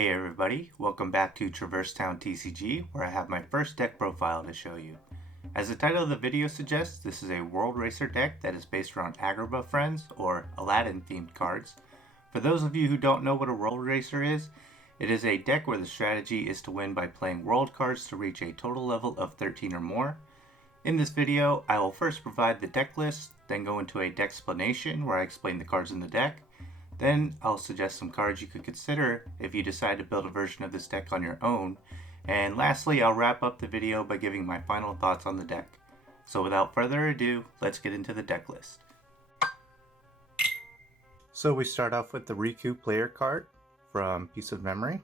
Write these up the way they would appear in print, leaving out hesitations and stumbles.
Hey everybody, welcome back to Traverse Town TCG, where I have my first deck profile to show you. As the title of the video suggests, this is a World Racer deck that is based around Agrabah Friends, or Aladdin themed cards. For those of you who don't know what a World Racer is, it is a deck where the strategy is to win by playing world cards to reach a total level of 13 or more. In this video, I will first provide the deck list, then go into a Decksplanation where I explain the cards in the deck. Then I'll suggest some cards you could consider if you decide to build a version of this deck on your own. And lastly, I'll wrap up the video by giving my final thoughts on the deck. So without further ado, let's get into the deck list. So we start off with the Riku player card from Piece of Memory.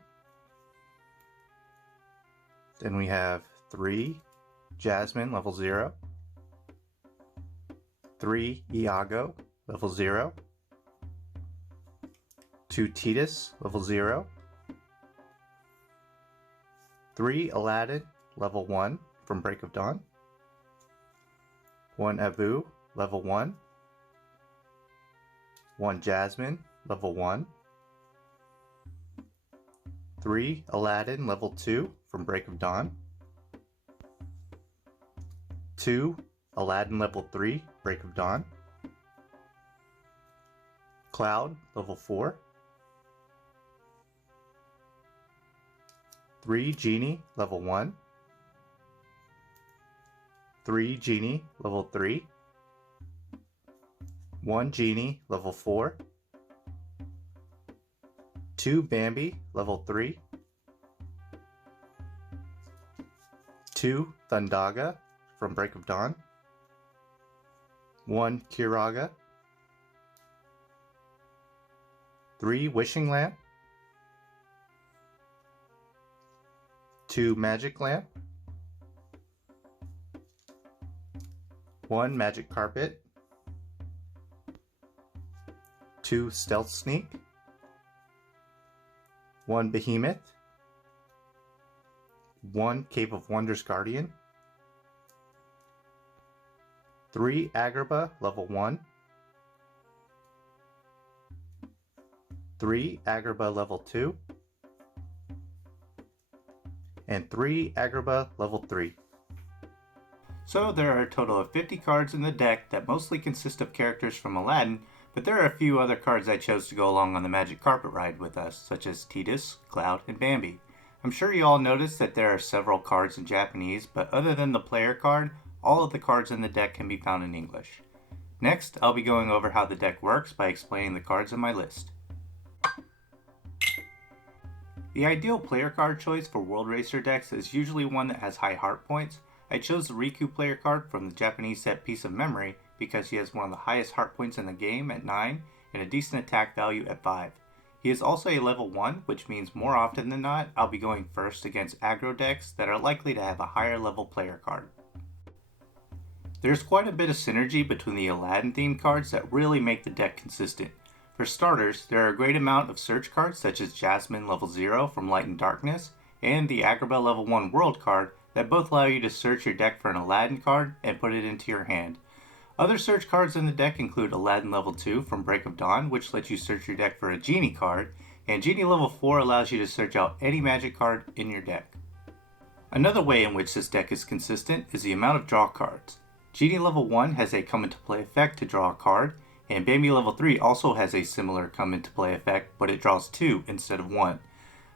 Then we have 3 Jasmine level 0, 3 Iago level 0, 2 Tidus level 0, 3 Aladdin level 1 from Break of Dawn, 1 Abu level 1, 1 Jasmine level 1, 3 Aladdin level 2 from Break of Dawn, 2 Aladdin level 3 Break of Dawn, Cloud level 4, 3 Genie level 1, 3 Genie level 3, 1 Genie level 4, 2 Bambi level 3, 2 Thundaga from Break of Dawn, 1 Kiraga, 3 Wishing Lamp, 2 Magic Lamp, 1 Magic Carpet, 2 Stealth Sneak, 1 Behemoth, 1 Cave of Wonders Guardian, 3 Agrabah level 1, 3 Agrabah level 2, and 3 Agrabah level 3. So there are a total of 50 cards in the deck that mostly consist of characters from Aladdin, but there are a few other cards I chose to go along on the magic carpet ride with us, such as Tidus, Cloud, and Bambi. I'm sure you all noticed that there are several cards in Japanese, but other than the player card, all of the cards in the deck can be found in English. Next, I'll be going over how the deck works by explaining the cards in my list. The ideal player card choice for World Racer decks is usually one that has high heart points. I chose the Riku player card from the Japanese set Piece of Memory because he has one of the highest heart points in the game at 9 and a decent attack value at 5. He is also a level 1, which means more often than not I'll be going first against aggro decks that are likely to have a higher level player card. There's quite a bit of synergy between the Aladdin themed cards that really make the deck consistent. For starters, there are a great amount of search cards such as Jasmine level 0 from Light and Darkness and the Agrabah level 1 World card that both allow you to search your deck for an Aladdin card and put it into your hand. Other search cards in the deck include Aladdin level 2 from Break of Dawn, which lets you search your deck for a Genie card, and Genie level 4 allows you to search out any magic card in your deck. Another way in which this deck is consistent is the amount of draw cards. Genie level 1 has a come into play effect to draw a card, and Bambi level 3 also has a similar come into play effect, but it draws 2 instead of 1.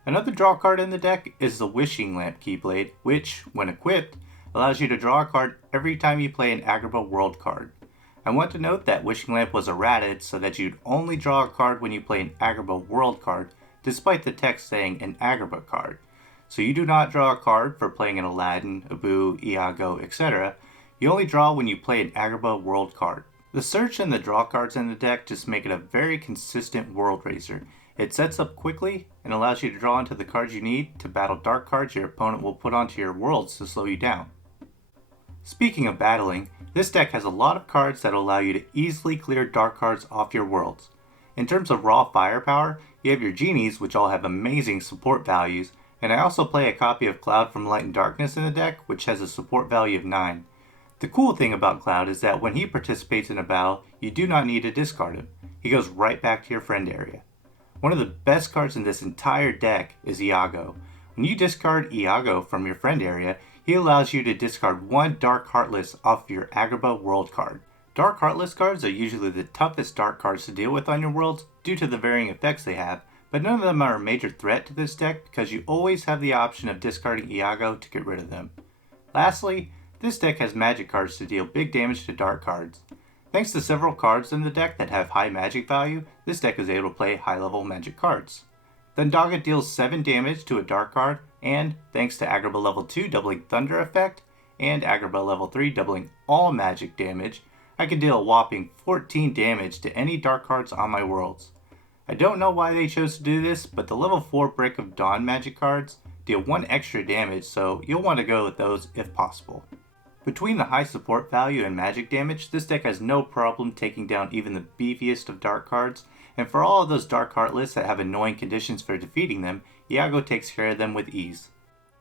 Another draw card in the deck is the Wishing Lamp Keyblade, which, when equipped, allows you to draw a card every time you play an Agrabah World card. I want to note that Wishing Lamp was errated so that you'd only draw a card when you play an Agrabah World card, despite the text saying an Agrabah card. So you do not draw a card for playing an Aladdin, Abu, Iago, etc. You only draw when you play an Agrabah World card. The search and the draw cards in the deck just make it a very consistent World Racer. It sets up quickly and allows you to draw into the cards you need to battle dark cards your opponent will put onto your worlds to slow you down. Speaking of battling, this deck has a lot of cards that allow you to easily clear dark cards off your worlds. In terms of raw firepower, you have your Genies, which all have amazing support values, and I also play a copy of Cloud from Light and Darkness in the deck, which has a support value of 9. The cool thing about Cloud is that when he participates in a battle, you do not need to discard him. He goes right back to your friend area. One of the best cards in this entire deck is Iago. When you discard Iago from your friend area, he allows you to discard one Dark Heartless off your Agrabah world card. Dark Heartless cards are usually the toughest dark cards to deal with on your worlds due to the varying effects they have, but none of them are a major threat to this deck because you always have the option of discarding Iago to get rid of them. Lastly, this deck has magic cards to deal big damage to dark cards. Thanks to several cards in the deck that have high magic value, this deck is able to play high level magic cards. Thundaga deals 7 damage to a dark card, and thanks to Agrabah level 2 doubling Thunder effect, and Agrabah level 3 doubling all magic damage, I can deal a whopping 14 damage to any dark cards on my worlds. I don't know why they chose to do this, but the level 4 Break of Dawn magic cards deal 1 extra damage, so you'll want to go with those if possible. Between the high support value and magic damage, this deck has no problem taking down even the beefiest of dark cards, and for all of those Dark Heartless that have annoying conditions for defeating them, Iago takes care of them with ease.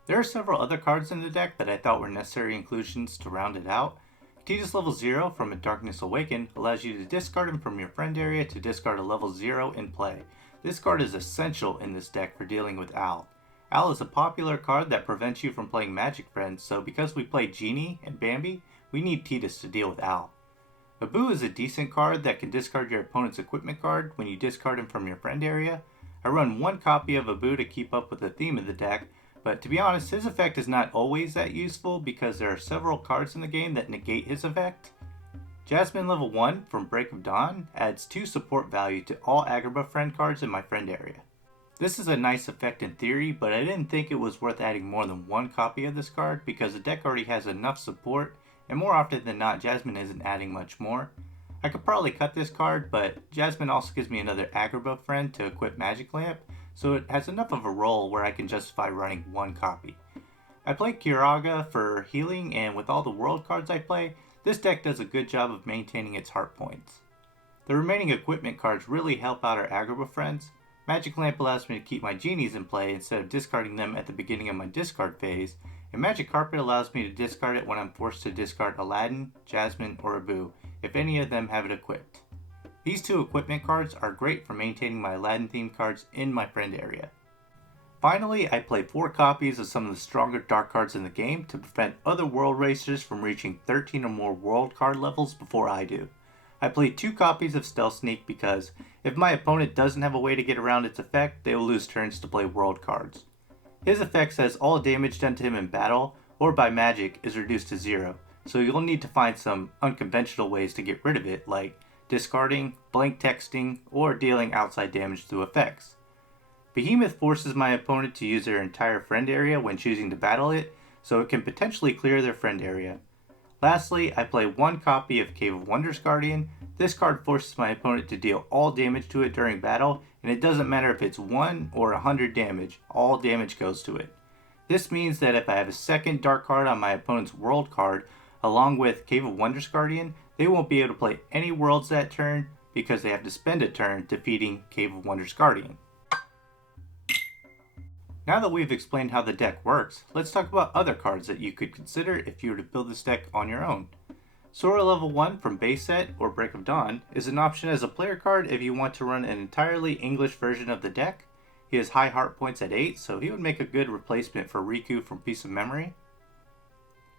There are several other cards in the deck that I thought were necessary inclusions to round it out. Tidus level 0 from a Darkness Awaken allows you to discard him from your friend area to discard a level 0 in play. This card is essential in this deck for dealing with Al. Al is a popular card that prevents you from playing Magic Friends, so because we play Genie and Bambi, we need Tidus to deal with Al. Abu is a decent card that can discard your opponent's equipment card when you discard him from your friend area. I run 1 copy of Abu to keep up with the theme of the deck, but to be honest, his effect is not always that useful because there are several cards in the game that negate his effect. Jasmine level 1 from Break of Dawn adds 2 support value to all Agrabah friend cards in my friend area. This is a nice effect in theory, but I didn't think it was worth adding more than 1 copy of this card because the deck already has enough support, and more often than not, Jasmine isn't adding much more. I could probably cut this card, but Jasmine also gives me another Agrabah friend to equip Magic Lamp, so it has enough of a role where I can justify running 1 copy. I play Kiraga for healing, and with all the world cards I play, this deck does a good job of maintaining its heart points. The remaining equipment cards really help out our Agrabah friends. Magic Lamp allows me to keep my genies in play instead of discarding them at the beginning of my discard phase, and Magic Carpet allows me to discard it when I'm forced to discard Aladdin, Jasmine, or Abu, if any of them have it equipped. These 2 equipment cards are great for maintaining my Aladdin themed cards in my friend area. Finally, I play 4 copies of some of the stronger dark cards in the game to prevent other world racers from reaching 13 or more world card levels before I do. I play 2 copies of Stealth Sneak because if my opponent doesn't have a way to get around its effect, they will lose turns to play world cards. His effect says all damage done to him in battle or by magic is reduced to 0, so you'll need to find some unconventional ways to get rid of it, like discarding, blank texting, or dealing outside damage through effects. Behemoth forces my opponent to use their entire friend area when choosing to battle it, so it can potentially clear their friend area. Lastly, I play 1 copy of Cave of Wonders Guardian. This card forces my opponent to deal all damage to it during battle, and it doesn't matter if it's 1 or 100 damage, all damage goes to it. This means that if I have a second dark card on my opponent's world card, along with Cave of Wonders Guardian, they won't be able to play any worlds that turn because they have to spend a turn defeating Cave of Wonders Guardian. Now that we've explained how the deck works, let's talk about other cards that you could consider if you were to build this deck on your own. Sora level 1 from base set or Break of Dawn is an option as a player card if you want to run an entirely English version of the deck. He has high heart points at 8, so he would make a good replacement for Riku from Piece of Memory.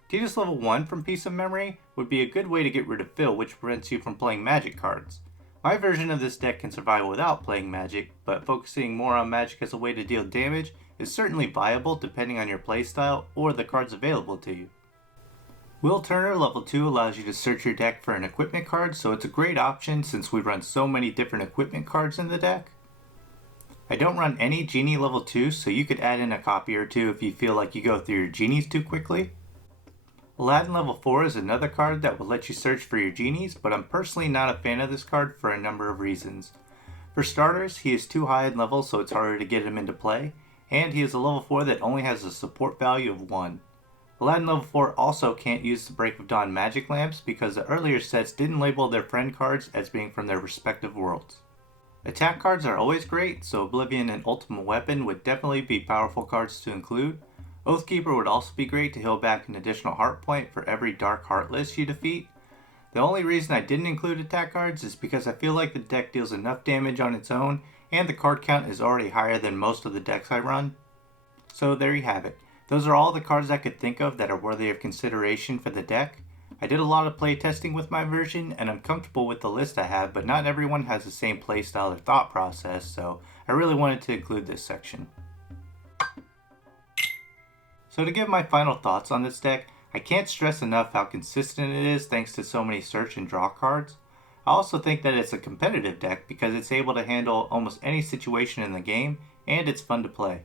Tidus level 1 from Piece of Memory would be a good way to get rid of Phil, which prevents you from playing magic cards. My version of this deck can survive without playing magic, but focusing more on magic as a way to deal damage is certainly viable depending on your playstyle or the cards available to you. Will Turner level 2 allows you to search your deck for an equipment card, so it's a great option since we run so many different equipment cards in the deck. I don't run any Genie level 2, so you could add in a copy or 2 if you feel like you go through your Genies too quickly. Aladdin level 4 is another card that will let you search for your Genies, but I'm personally not a fan of this card for a number of reasons. For starters, he is too high in level, so it's harder to get him into play, and he is a level 4 that only has a support value of 1. Aladdin level 4 also can't use the Break of Dawn magic lamps because the earlier sets didn't label their friend cards as being from their respective worlds. Attack cards are always great, so Oblivion and Ultimate Weapon would definitely be powerful cards to include. Oathkeeper would also be great to heal back an additional heart point for every Dark Heartless you defeat. The only reason I didn't include attack cards is because I feel like the deck deals enough damage on its own, and the card count is already higher than most of the decks I run. So there you have it. Those are all the cards I could think of that are worthy of consideration for the deck. I did a lot of play testing with my version, and I'm comfortable with the list I have, but not everyone has the same playstyle or thought process, so I really wanted to include this section. So to give my final thoughts on this deck, I can't stress enough how consistent it is thanks to so many search and draw cards. I also think that it's a competitive deck because it's able to handle almost any situation in the game, and it's fun to play.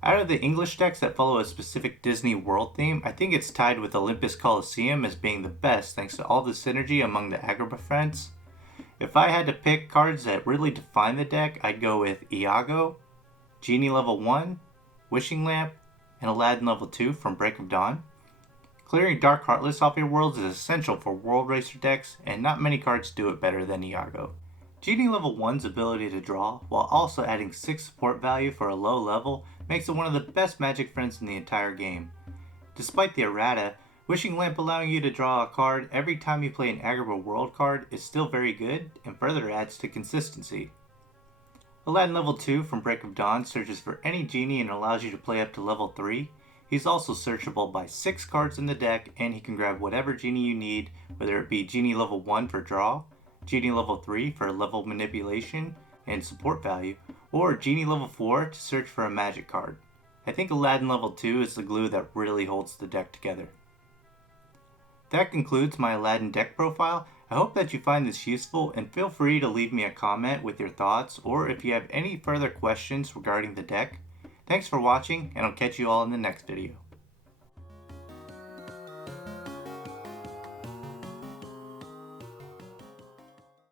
Out of the English decks that follow a specific Disney World theme, I think it's tied with Olympus Coliseum as being the best thanks to all the synergy among the Agrabah friends. If I had to pick cards that really define the deck, I'd go with Iago, Genie level 1, Wishing Lamp, and Aladdin level 2 from Break of Dawn. Clearing Dark Heartless off your worlds is essential for World Racer decks, and not many cards do it better than Iago. Genie level 1's ability to draw, while also adding 6 support value for a low level, makes it one of the best magic friends in the entire game. Despite the errata, Wishing Lamp allowing you to draw a card every time you play an Agrabah World card is still very good, and further adds to consistency. Aladdin level 2 from Break of Dawn searches for any genie and allows you to play up to level 3. He's also searchable by 6 cards in the deck, and he can grab whatever genie you need, whether it be Genie level 1 for draw, Genie level 3 for level manipulation and support value, or Genie level 4 to search for a magic card. I think Aladdin level 2 is the glue that really holds the deck together. That concludes my Aladdin deck profile. I hope that you find this useful, and feel free to leave me a comment with your thoughts or if you have any further questions regarding the deck. Thanks for watching, and I'll catch you all in the next video.